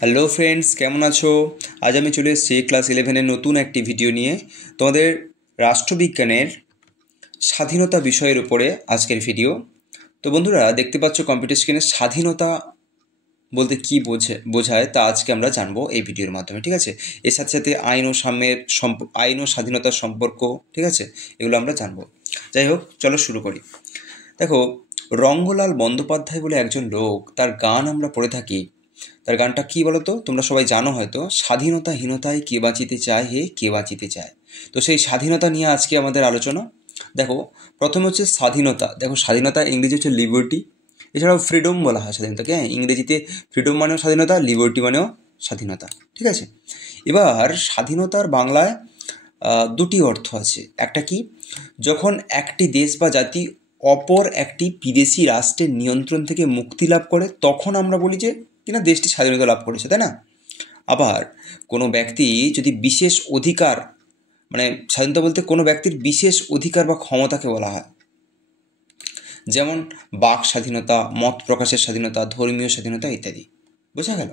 Hello friends, কেমন আছো? আজ আমি চলে এসেছি ক্লাস 11-এর নতুন একটি ভিডিও নিয়ে। তোমাদের রাষ্ট্রবিজ্ঞানের স্বাধীনতা বিষয়ের উপরে আজকের ভিডিও। তো বন্ধুরা, দেখতে পাচ্ছ কম্পিউটার স্ক্রিনে স্বাধীনতা বলতে কী বোঝায় তা আজকে আমরা জানবো এই ভিডিওর মাধ্যমে, ঠিক আছে? এর সাথে সাথে আইন ও স্বাধীনতার সম্পর্ক, ঠিক আছে, এগুলো আমরা জানবো। যাই হোক, চলো শুরু করি। দেখো, রঙ্গলাল বন্দ্যোপাধ্যায় বলে একজন লোক, তার গান আমরা পড়ে থাকি। তার গানটা কী বলো তো? তোমরা সবাই জানো হয়তো, স্বাধীনতাহীনতায় কে বাঁচিতে চায়, হে কে বাঁচিতে চায়। তো সেই স্বাধীনতা নিয়ে আজকে আমাদের আলোচনা। দেখো, প্রথমে হচ্ছে স্বাধীনতা। দেখো, স্বাধীনতা ইংরেজি হচ্ছে লিবার্টি, এছাড়াও ফ্রিডম বলা হয় স্বাধীনতাকে। হ্যাঁ, ইংরেজিতে ফ্রিডম মানেও স্বাধীনতা, লিবার্টি মানেও স্বাধীনতা, ঠিক আছে? এবার স্বাধীনতার বাংলায় দুটি অর্থ আছে। একটা কি, যখন একটি দেশ বা জাতি অপর একটি বিদেশি রাষ্ট্রের নিয়ন্ত্রণ থেকে মুক্তি লাভ করে, তখন আমরা বলি যে কিনা দেশটি স্বাধীনতা লাভ করেছে, তাই না? আবার কোনো ব্যক্তি যদি বিশেষ অধিকার, মানে স্বাধীনতা বলতে কোনো ব্যক্তির বিশেষ অধিকার বা ক্ষমতাকে বলা হয়, যেমন বাক স্বাধীনতা, মত প্রকাশের স্বাধীনতা, ধর্মীয় স্বাধীনতা ইত্যাদি। বোঝা গেল?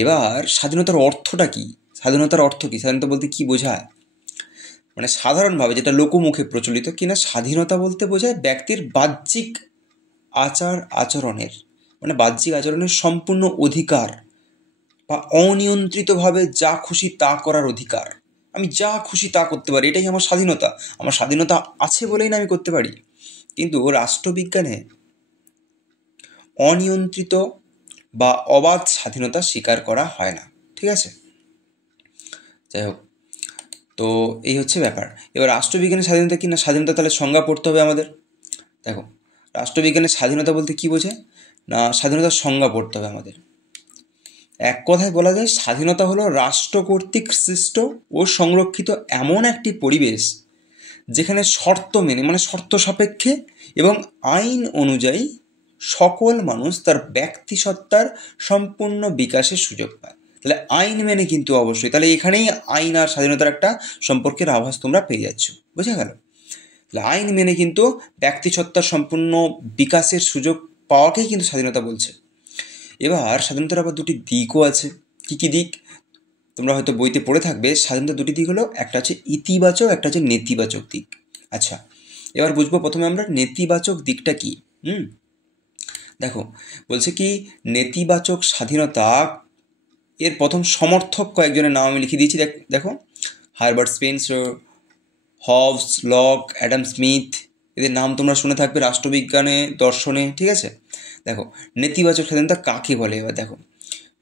এবার স্বাধীনতার অর্থটা কি? স্বাধীনতার অর্থ কি? স্বাধীনতা বলতে কি বোঝায়? মানে সাধারণভাবে যেটা লোকমুখে প্রচলিত কিনা, স্বাধীনতা বলতে বোঝায় ব্যক্তির বাহ্যিক আচরণের, মানে বাহ্যিক আচরণের সম্পূর্ণ অধিকার বা অনিয়ন্ত্রিতভাবে যা খুশি তা করার অধিকার। আমি যা খুশি তা করতে পারি, এটাই আমার স্বাধীনতা। আমার স্বাধীনতা আছে বলেই না আমি করতে পারি। কিন্তু রাষ্ট্রবিজ্ঞানে অনিয়ন্ত্রিত বা অবাধ স্বাধীনতা স্বীকার করা হয় না, ঠিক আছে? যাই হোক, তো এই হচ্ছে ব্যাপার। এবার রাষ্ট্রবিজ্ঞানের স্বাধীনতা কি না, স্বাধীনতা তাহলে সংজ্ঞা পড়তে হবে আমাদের। দেখো, রাষ্ট্রবিজ্ঞানের স্বাধীনতা বলতে কি বোঝায় না, স্বাধীনতার সংজ্ঞা পড়তে হবে আমাদের। এক কথায় বলা যায়, স্বাধীনতা হলো রাষ্ট্র কর্তৃক সৃষ্ট ও সংরক্ষিত এমন একটি পরিবেশ যেখানে শর্ত মেনে, মানে শর্ত সাপেক্ষে এবং আইন অনুযায়ী সকল মানুষ তার ব্যক্তিসত্তার সম্পূর্ণ বিকাশের সুযোগ পায়। তাহলে আইন মেনে কিন্তু অবশ্যই, তাহলে এখানেই আইন আর স্বাধীনতার একটা সম্পর্কের আভাস তোমরা পেয়ে যাচ্ছ। বোঝা গেল? তাহলে আইন মেনে কিন্তু ব্যক্তিসত্তার সম্পূর্ণ বিকাশের সুযোগ পাওয়াকেই কিন্তু স্বাধীনতা বলছে। এবার স্বাধীনতার আবার দুটি দিকও আছে। কী কী দিক? তোমরা হয়তো বইতে পড়ে থাকবে। স্বাধীনতার দুটি দিক হলো, একটা হচ্ছে ইতিবাচক, একটা হচ্ছে নেতিবাচক দিক। আচ্ছা, এবার বুঝবো প্রথমে আমরা নেতিবাচক দিকটা কি। দেখো, বলছে কি, নেতিবাচক স্বাধীনতা এর প্রথম সমর্থক কয়েকজনের নাম আমি লিখে দিয়েছি। দেখো, Herbert Spencer, Hobbes, Locke, Adam Smith, এদের নাম তোমরা শুনে থাকবে রাষ্ট্রবিজ্ঞানে, দর্শনে, ঠিক আছে? দেখো, নেতিবাচক স্বাধীনতা কাকে বলে? এবার দেখো,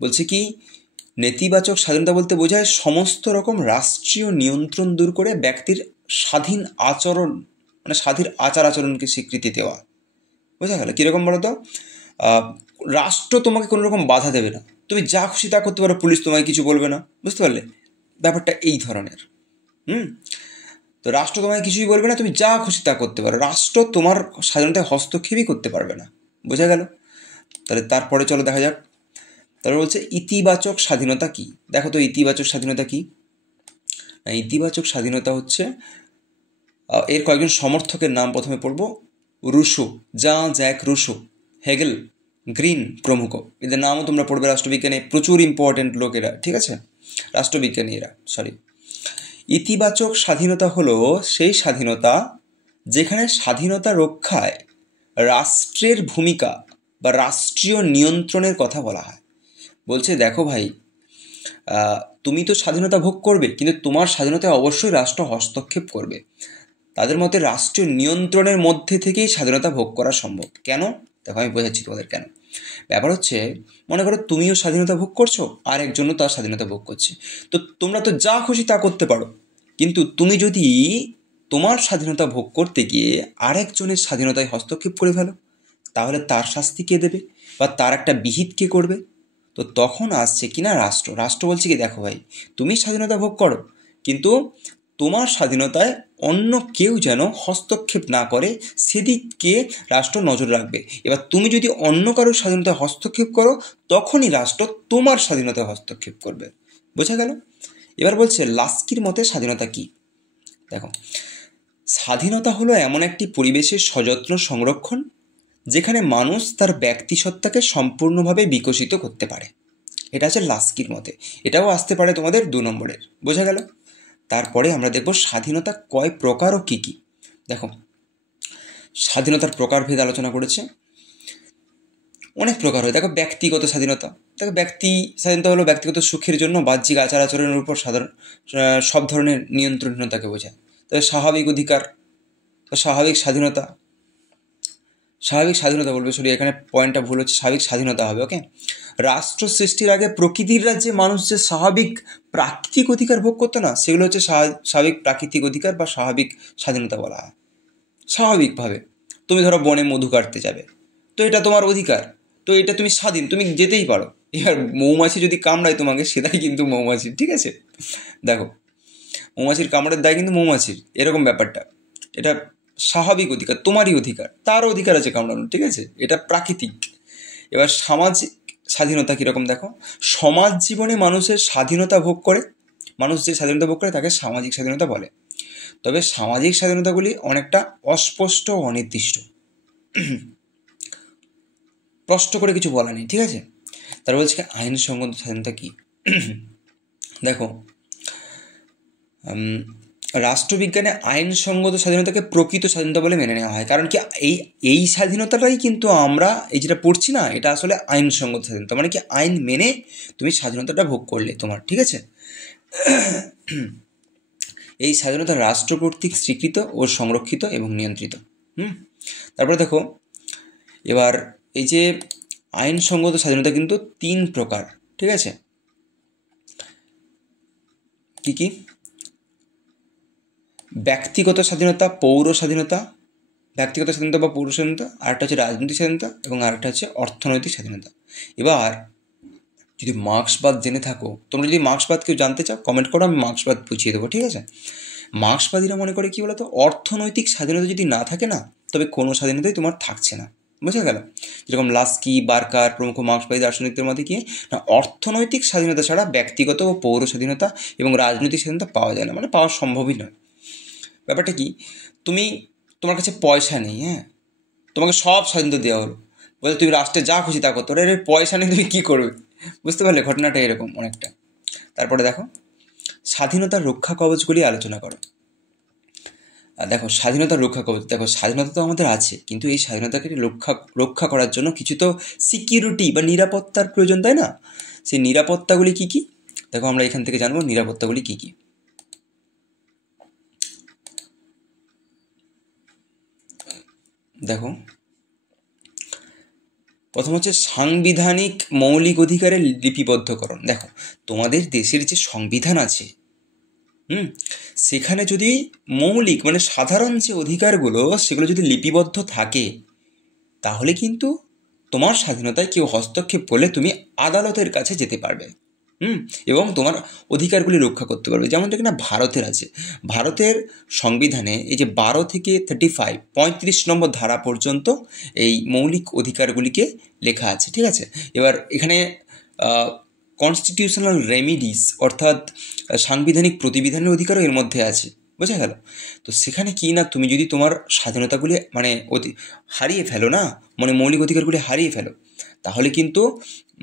বলছে কি, নেতিবাচক স্বাধীনতা বলতে বোঝায় সমস্ত রকম রাষ্ট্রীয় নিয়ন্ত্রণ দূর করে ব্যক্তির স্বাধীন আচরণ, মানে স্বাধীন আচরণকে স্বীকৃতি দেওয়া। বোঝা গেল? কীরকম বলো তো? রাষ্ট্র তোমাকে কোনো রকম বাধা দেবে না, তুমি যা খুশি তা করতে পারো, পুলিশ তোমায় কিছু বলবে না। বুঝতে পারলে? ব্যাপারটা এই ধরনের। তো রাষ্ট্র তোমায় কিছুই বলবে না, তুমি যা খুশি তা করতে পারো, রাষ্ট্র তোমার স্বাধীনতায় হস্তক্ষেপই করতে পারবে না। বোঝা গেল? তাহলে তারপরে চলো দেখা যাক। তারপর বলছে ইতিবাচক স্বাধীনতা কি। দেখো তো, ইতিবাচক স্বাধীনতা কি? ইতিবাচক স্বাধীনতা হচ্ছে, এর কয়েকজন সমর্থকের নাম প্রথমে পড়ব। Rousseau, Jacques Rousseau, Hegel, Green প্রমুখ। এদের নামও তোমরা পড়বে রাষ্ট্রবিজ্ঞানে, প্রচুর ইম্পর্টেন্ট লোক এরা, ঠিক আছে? রাষ্ট্রবিজ্ঞানী এরা, সরি। ইতিবাচক স্বাধীনতা হলো সেই স্বাধীনতা যেখানে স্বাধীনতা রক্ষায় রাষ্ট্রের ভূমিকা বা রাষ্ট্রীয় নিয়ন্ত্রণের কথা বলা হয়। বলছে, দেখো ভাই, তুমি তো স্বাধীনতা ভোগ করবে, কিন্তু তোমার স্বাধীনতায় অবশ্যই রাষ্ট্র হস্তক্ষেপ করবে। তাদের মতে রাষ্ট্রীয় নিয়ন্ত্রণের মধ্যে থেকেই স্বাধীনতা ভোগ করা সম্ভব। কেন? দেখো, আমি বোঝাচ্ছি তোমাদের কেন। ব্যাপার হচ্ছে, মনে করো তুমিও স্বাধীনতা ভোগ করছো, আর একজনও তার স্বাধীনতা ভোগ করছে। তো তোমরা তো যা খুশি তা করতে পারো, কিন্তু তুমি যদি তোমার স্বাধীনতা ভোগ করতে গিয়ে আরেকজনের স্বাধীনতায় হস্তক্ষেপ করে ফেলো, তাহলে তার শাস্তি কে দেবে বা তার একটা বিহিত কে করবে? তো তখন আসছে কিনা রাষ্ট্র বলছে কি, দেখো ভাই, তুমি স্বাধীনতা ভোগ করো, কিন্তু তোমার স্বাধীনতায় অন্য কেউ যেন হস্তক্ষেপ না করে, সেদিকে রাষ্ট্র নজর রাখবে। এবার তুমি যদি অন্য কারোর স্বাধীনতায় হস্তক্ষেপ করো, তখনই রাষ্ট্র তোমার স্বাধীনতায় হস্তক্ষেপ করবে। বোঝা গেল? এবার বলছে লাস্কির মতে স্বাধীনতা কি। দেখো, স্বাধীনতা হলো এমন একটি পরিবেশের সযত্ন সংরক্ষণ যেখানে মানুষ তার ব্যক্তিসত্তাকে সম্পূর্ণভাবে বিকশিত করতে পারে। এটা আছে লাস্কির মতে। এটাও আসতে পারে তোমাদের 2 নম্বরের, বোঝা গেল? তারপরে আমরা দেখব স্বাধীনতা কয় প্রকার ও কী কী। দেখো, স্বাধীনতার প্রকারভেদ আলোচনা করেছে। অনেক প্রকার হয়। দেখো, ব্যক্তিগত স্বাধীনতা। দেখো, ব্যক্তি স্বাধীনতা হলো ব্যক্তিগত সুখের জন্য বাহ্যিক আচার আচরণের উপর সাধারণ সব ধরনের নিয়ন্ত্রণহীনতাকে বোঝায়। তবে স্বাভাবিক অধিকার বা স্বাভাবিক স্বাধীনতা, স্বাভাবিক স্বাধীনতা বলবে, সরি এখানে পয়েন্টটা ভুল হচ্ছে, স্বাভাবিক স্বাধীনতা হবে। ওকে, রাষ্ট্র সৃষ্টির আগে প্রকৃতির রাজ্যে মানুষ যে স্বাভাবিক প্রাকৃতিক অধিকার ভোগ করতো না, সেগুলো হচ্ছে স্বাভাবিক প্রাকৃতিক অধিকার বা স্বাভাবিক স্বাধীনতা বলা হয়। স্বাভাবিকভাবে তুমি ধরো বনে মধু কাটতে যাবে, তো এটা তোমার অধিকার, তো এটা তুমি স্বাধীন, তুমি যেতেই পারো। এবার মৌমাছি যদি কামড়ায় তোমাকে, সেটাই কিন্তু মৌমাছির, ঠিক আছে? দেখো, মৌমাছির কামড়ের দায় কিন্তু মৌমাছির, এরকম ব্যাপারটা। এটা স্বাভাবিক অধিকার, তোমারই অধিকার, তারও অধিকার আছে কামড়ানোর, ঠিক আছে? এটা প্রাকৃতিক। এবার সামাজিক স্বাধীনতা কীরকম দেখো, সমাজ জীবনে মানুষের স্বাধীনতা ভোগ করে, মানুষ যে স্বাধীনতা ভোগ করে তাকে সামাজিক স্বাধীনতা বলে। তবে সামাজিক স্বাধীনতাগুলি অনেকটা অস্পষ্ট ও অনির্দিষ্ট, স্পষ্ট করে কিছু বলা নেই, ঠিক আছে? তার বলছে আইনসঙ্গত স্বাধীনতা কী। দেখো, রাষ্ট্রবিজ্ঞানে আইনসঙ্গত স্বাধীনতাকে প্রকৃত স্বাধীনতা বলে মেনে নেওয়া হয়। কারণ কি, এই স্বাধীনতাটাই কিন্তু আমরা এই যেটা পড়ছি না, এটা আসলে আইনসঙ্গত স্বাধীনতা। মানে কি, আইন মেনে তুমি স্বাধীনতাটা ভোগ করলে তোমার, ঠিক আছে? এই স্বাধীনতা রাষ্ট্র কর্তৃক স্বীকৃত ও সংরক্ষিত এবং নিয়ন্ত্রিত। তারপরে দেখো, এবার এই যে আইনসঙ্গত স্বাধীনতা কিন্তু 3 প্রকার, ঠিক আছে? কি কি? ব্যক্তিগত স্বাধীনতা, পৌর স্বাধীনতা, ব্যক্তিগত স্বাধীনতা বা পৌর স্বাধীনতা, আরেকটা হচ্ছে রাজনৈতিক স্বাধীনতা, এবং আরেকটা হচ্ছে অর্থনৈতিক স্বাধীনতা। এবার যদি মার্ক্সবাদ জেনে থাকো, তোমরা যদি মার্ক্সবাদ কেউ জানতে চাও কমেন্ট করো, আমি মার্ক্সবাদ বুঝিয়ে দেবো, ঠিক আছে? মার্ক্সবাদীরা মনে করে কী বলতো, অর্থনৈতিক স্বাধীনতা যদি না থাকে না, তবে কোনো স্বাধীনতাই তোমার থাকছে না, বোঝা গেল? যেরকম লাস্কি, বার্কার প্রমুখ মার্ক্সবাদী দার্শনিকদের মধ্যে কি না, অর্থনৈতিক স্বাধীনতা ছাড়া ব্যক্তিগত ও পৌর স্বাধীনতা এবং রাজনৈতিক স্বাধীনতা পাওয়া যায় না, মানে পাওয়া সম্ভবই নয়। ব্যাপারটা কি, তোমার কাছে পয়সা নেই, হ্যাঁ, তোমাকে সব স্বাধীনতা দেওয়া হলো, বলতে তুমি রাষ্ট্রে যা খুশি তা করতো, এর পয়সা নেই, তুমি কী করবে? বুঝতে পারলে ঘটনাটা এরকম অনেকটা। তারপরে দেখো, স্বাধীনতার রক্ষা কবচগুলি আলোচনা করো। দেখো, স্বাধীনতার রক্ষা কবচ, দেখো স্বাধীনতা তো আমাদের আছে, কিন্তু এই স্বাধীনতাকে রক্ষা করার জন্য কিছু তো সিকিউরিটি বা নিরাপত্তার প্রয়োজন, তাই না? সেই নিরাপত্তাগুলি কী কী? দেখো, আমরা এখান থেকে জানবো নিরাপত্তাগুলি কী কী। দেখো, প্রথম হচ্ছে সাংবিধানিক মৌলিক অধিকারের লিপিবদ্ধকরণ। দেখো, তোমাদের দেশের যে সংবিধান আছে, সেখানে যদি মৌলিক মানে সাধারণ যে অধিকারগুলো, সেগুলো যদি লিপিবদ্ধ থাকে, তাহলে কিন্তু তোমার স্বাধীনতায় কেউ হস্তক্ষেপ করলে তুমি আদালতের কাছে যেতে পারবে, এবং তোমার অধিকারগুলি রক্ষা করতে পারবে। যেমনটা কিনা ভারতের আছে, ভারতের সংবিধানে এই যে 12 থেকে 35 নম্বর ধারা পর্যন্ত এই মৌলিক অধিকারগুলিকে লেখা আছে, ঠিক আছে? এবার এখানে কনস্টিটিউশনাল রেমিডিস অর্থাৎ সাংবিধানিক প্রতিবিধানের অধিকারও এর মধ্যে আছে, বোঝা গেল? তো সেখানে কি না, তুমি যদি তোমার স্বাধীনতাগুলি মানে হারিয়ে ফেলো না, মানে মৌলিক অধিকারগুলি হারিয়ে ফেলো, তাহলে কিন্তু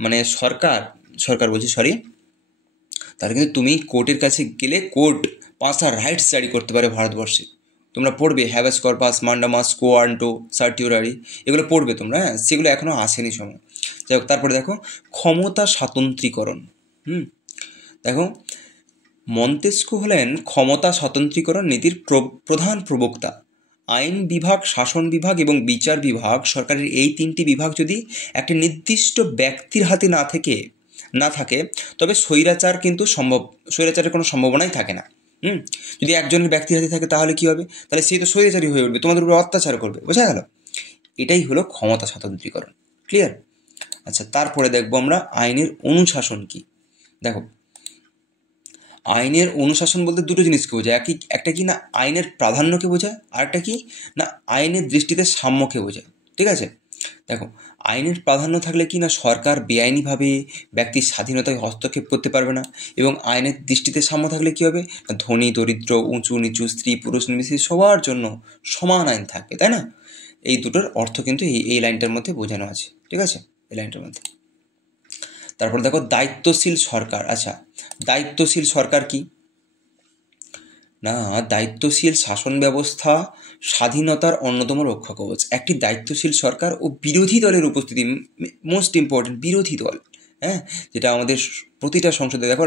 মানে সরকার বলছি, তাহলে কিন্তু তুমি কোর্টের কাছে গেলে কোর্ট 5টা রাইটস জারি করতে পারে ভারতবর্ষে। তোমরা পড়বে হ্যাবেস কর্পাস, মান্ডামাস, কোয়ান্টো, সার্টিউরারি, এগুলো পড়বে তোমরা, হ্যাঁ, সেগুলো এখনও আসেনি সময়। যাই হোক, তারপরে দেখো ক্ষমতা স্বাতন্ত্রীকরণ। দেখো, মন্তেস্কু হলেন ক্ষমতা স্বাতন্ত্রীকরণ নীতির প্রধান প্রবক্তা। আইন বিভাগ, শাসন বিভাগ এবং বিচার বিভাগ, সরকারের এই 3টি বিভাগ যদি একটা নির্দিষ্ট ব্যক্তির হাতে না থাকে, তবে স্বৈরাচারের কোনো সম্ভাবনাই থাকে না। যদি একজনের ব্যক্তির হাতে থাকে, তাহলে কী হবে? তাহলে সে তো স্বৈরাচারী হয়ে উঠবে, তোমাদের উপরে অত্যাচার করবে, বোঝা গেল? এটাই হলো ক্ষমতা স্বাতন্ত্রীকরণ। ক্লিয়ার? আচ্ছা, তারপরে দেখবো আমরা আইনের অনুশাসন কি। দেখো, আইনের অনুশাসন বলতে দুটো জিনিসকে বোঝায়। একটা কি না, আইনের প্রাধান্যকে বোঝায়, আর একটা কি না, আইনের দৃষ্টিতে সাম্যকে বোঝায়, ঠিক আছে? দেখো, আইনের প্রাধান্য থাকলে কি না, সরকার বেআইনিভাবে ব্যক্তির স্বাধীনতায় হস্তক্ষেপ করতে পারবে না, এবং আইনের দৃষ্টিতে সাম্য থাকলে কী হবে, ধনী দরিদ্র, উঁচু নিচু, স্ত্রী পুরুষ নির্বিশেষে সবার জন্য সমান আইন থাকবে, তাই না? এই দুটোর অর্থ কিন্তু এই লাইনটার মধ্যে বোঝানো আছে, ঠিক আছে? এই লাইনটার মধ্যে। তারপর দেখো দায়িত্বশীল সরকার। আচ্ছা, দায়িত্বশীল সরকার কি না, দায়িত্বশীল শাসন ব্যবস্থা স্বাধীনতার অন্যতম রক্ষা কবচ। একটি দায়িত্বশীল সরকার ও বিরোধী দলের উপস্থিতি, মোস্ট ইম্পর্টেন্ট, বিরোধী দল, হ্যাঁ, যেটা আমাদের প্রতিটা সংসদে দেখো,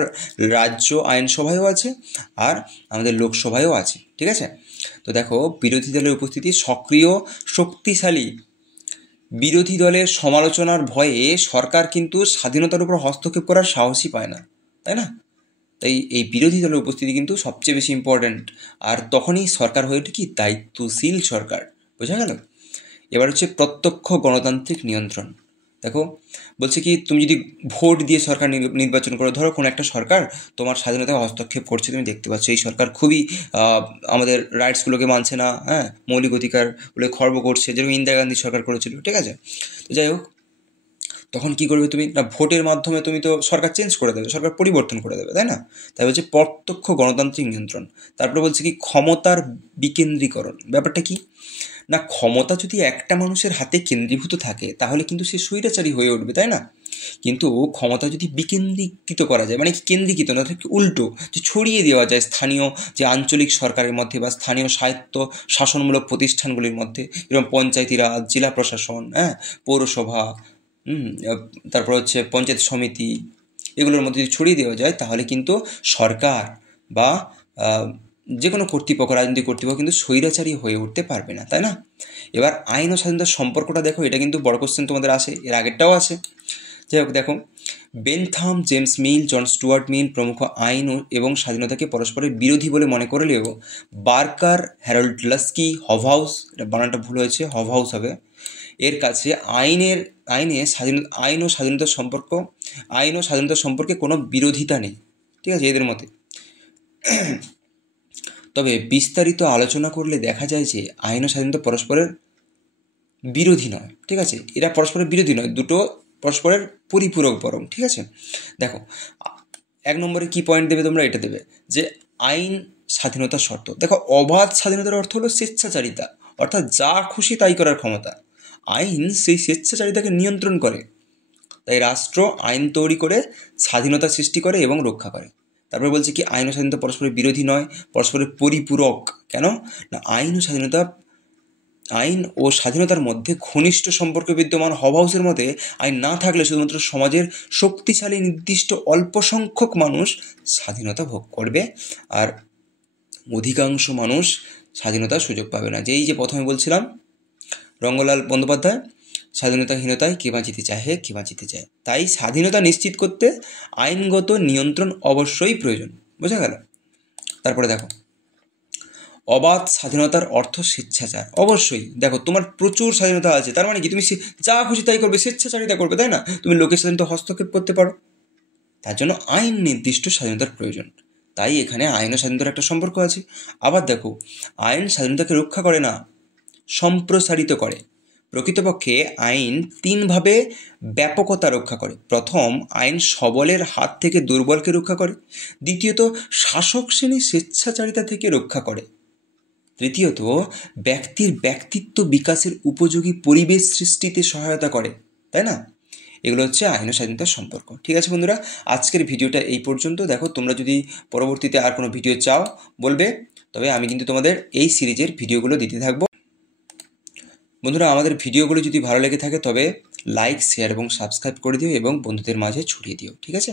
রাজ্য আইনসভায়ও আছে আর আমাদের লোকসভায়ও আছে, ঠিক আছে। তো দেখো, বিরোধী দলের উপস্থিতি, সক্রিয় শক্তিশালী বিরোধী দলের সমালোচনার ভয়ে সরকার কিন্তু স্বাধীনতার উপর হস্তক্ষেপ করার সাহসই পায় না, তাই না? তাই এই বিরোধী দলের উপস্থিতি কিন্তু সবচেয়ে বেশি ইম্পর্ট্যান্ট, আর তখনই সরকার হয়ে ওঠে কি দায়িত্বশীল সরকার। বোঝা গেল? এবার হচ্ছে প্রত্যক্ষ গণতান্ত্রিক নিয়ন্ত্রণ। দেখো, বলছে কি, তুমি যদি ভোট দিয়ে সরকার নির্বাচন করো, ধরো কোনো একটা সরকার তোমার স্বাধীনতায় হস্তক্ষেপ করছে, তুমি দেখতে পাচ্ছ এই সরকার খুবই আমাদের রাইটসগুলোকে মানছে না, হ্যাঁ, মৌলিক অধিকার বলে খর্ব করছে, যেরকম ইন্দিরা গান্ধী সরকার করেছিল, ঠিক আছে। তো যাই হোক, তখন কি করবে তুমি না, ভোটের মাধ্যমে তুমি তো সরকার চেঞ্জ করে দেবে, সরকার পরিবর্তন করে দেবে, তাই না? তাই বলছে প্রত্যক্ষ গণতান্ত্রিক নিয়ন্ত্রণ। তারপরে বলছে কি, ক্ষমতার বিকেন্দ্রীকরণ। ব্যাপারটা কি না, ক্ষমতা যদি একটা মানুষের হাতে কেন্দ্রীভূত থাকে তাহলে কিন্তু সে স্বৈরাচারী হয়ে উঠবে, তাই না? কিন্তু ক্ষমতা যদি বিকেন্দ্রীকৃত করা যায়, মানে কেন্দ্রীকৃত না, উল্টো, যে ছড়িয়ে দেওয়া যায় স্থানীয় যে আঞ্চলিক সরকারের মধ্যে বা স্থানীয় স্বায়ত্ত শাসনমূলক প্রতিষ্ঠানগুলির মধ্যে, যেরকম পঞ্চায়েতি রাজ, জেলা প্রশাসন, হ্যাঁ, পৌরসভা, তারপর হচ্ছে পঞ্চায়েত সমিতি, এগুলোর মধ্যে যদি ছড়িয়ে দেওয়া যায় তাহলে কিন্তু সরকার বা যে কোনো কর্তৃপক্ষ, রাজনৈতিক কর্তৃপক্ষ কিন্তু স্বৈরাচারী হয়ে উঠতে পারবে না, তাই না? এবার আইন ও স্বাধীনতার সম্পর্কটা দেখো, এটা কিন্তু বড় কোশ্চেন তোমাদের আসে, এর আগেরটাও আছে। যাই হোক, দেখো, বেনথাম, জেমস মিল, জন স্টুয়ার্ট মিল প্রমুখ আইন এবং স্বাধীনতাকে পরস্পরের বিরোধী বলে মনে করলেও বার্কার, হ্যারল্ড লাস্কি, হবহাউস, এটা বানানটা ভুল হয়েছে, হবহাউস হবে, এর কাছে আইন ও স্বাধীনতার সম্পর্কে কোনো বিরোধিতা নেই, ঠিক আছে, এদের মতে। তবে বিস্তারিত আলোচনা করলে দেখা যায় যে আইন ও স্বাধীনতা পরস্পরের বিরোধী নয়, ঠিক আছে, এরা পরস্পরের বিরোধী নয়, দুটো পরস্পরের পরিপূরক বরং, ঠিক আছে। দেখো, 1 নম্বরে কি পয়েন্ট দেবে তোমরা, এটা দেবে যে আইন স্বাধীনতার শর্ত। দেখো, অবাধ স্বাধীনতার অর্থ হলো স্বেচ্ছাচারিতা, অর্থাৎ যা খুশি তাই করার ক্ষমতা। আইন সেই স্বেচ্ছাচারিতাকে নিয়ন্ত্রণ করে, তাই রাষ্ট্র আইন তৈরি করে স্বাধীনতা সৃষ্টি করে এবং রক্ষা করে। তারপরে বলছে কি, আইন ও স্বাধীনতা পরস্পরের বিরোধী নয়, পরস্পরের পরিপূরক। কেন না, আইন ও স্বাধীনতার মধ্যে ঘনিষ্ঠ সম্পর্ক বিদ্যমান। হবহাউসের মতে আইন না থাকলে শুধুমাত্র সমাজের শক্তিশালী নির্দিষ্ট অল্প সংখ্যক মানুষ স্বাধীনতা ভোগ করবে, আর অধিকাংশ মানুষ স্বাধীনতার সুযোগ পাবে না। যেই যে প্রথমে বলছিলাম, রঙ্গলাল বন্দ্যোপাধ্যায়, স্বাধীনতাহীনতায় কে বাঁচিতে চাহে, কে বাঁচিতে চায়। তাই স্বাধীনতা নিশ্চিত করতে আইনগত নিয়ন্ত্রণ অবশ্যই প্রয়োজন। বোঝা গেল? তারপরে দেখো, অবাধ স্বাধীনতার অর্থ স্বেচ্ছাচার। অবশ্যই, দেখো, তোমার প্রচুর স্বাধীনতা আছে, তার মানে কি তুমি যা খুশি তাই করবে, স্বেচ্ছাচারিতা করবে, তাই না? তুমি লোকের স্বাধীনতা হস্তক্ষেপ করতে পারো, তার জন্য আইন নির্দিষ্ট স্বাধীনতার প্রয়োজন। তাই এখানে আইন ও স্বাধীনতার একটা সম্পর্ক আছে। আবার দেখো, আইন স্বাধীনতাকে রক্ষা করে না, সম্প্রসারিত করে। প্রকৃতপক্ষে আইন 3 ভাবে ব্যাপকতা রক্ষা করে। প্রথম, আইন সবলের হাত থেকে দুর্বলকে রক্ষা করে। দ্বিতীয়ত, শাসক শ্রেণী স্বেচ্ছাচারিতা থেকে রক্ষা করে। তৃতীয়ত, ব্যক্তির ব্যক্তিত্ব বিকাশের উপযোগী পরিবেশ সৃষ্টিতে সহায়তা করে, তাই না? এগুলো হচ্ছে আইন ও স্বাধীনতার সম্পর্ক। ঠিক আছে বন্ধুরা, আজকের ভিডিওটা এই পর্যন্ত। দেখো, তোমরা যদি পরবর্তীতে আর কোনো ভিডিও চাও বলবে, তবে আমি কিন্তু তোমাদের এই সিরিজের ভিডিওগুলো দিতে থাকবো। বন্ধুরা, আমাদের ভিডিওগুলো যদি ভালো লেগে থাকে তবে লাইক, শেয়ার এবং সাবস্ক্রাইব করে দিও এবং বন্ধুদের মাঝে ছড়িয়ে দিও, ঠিক আছে?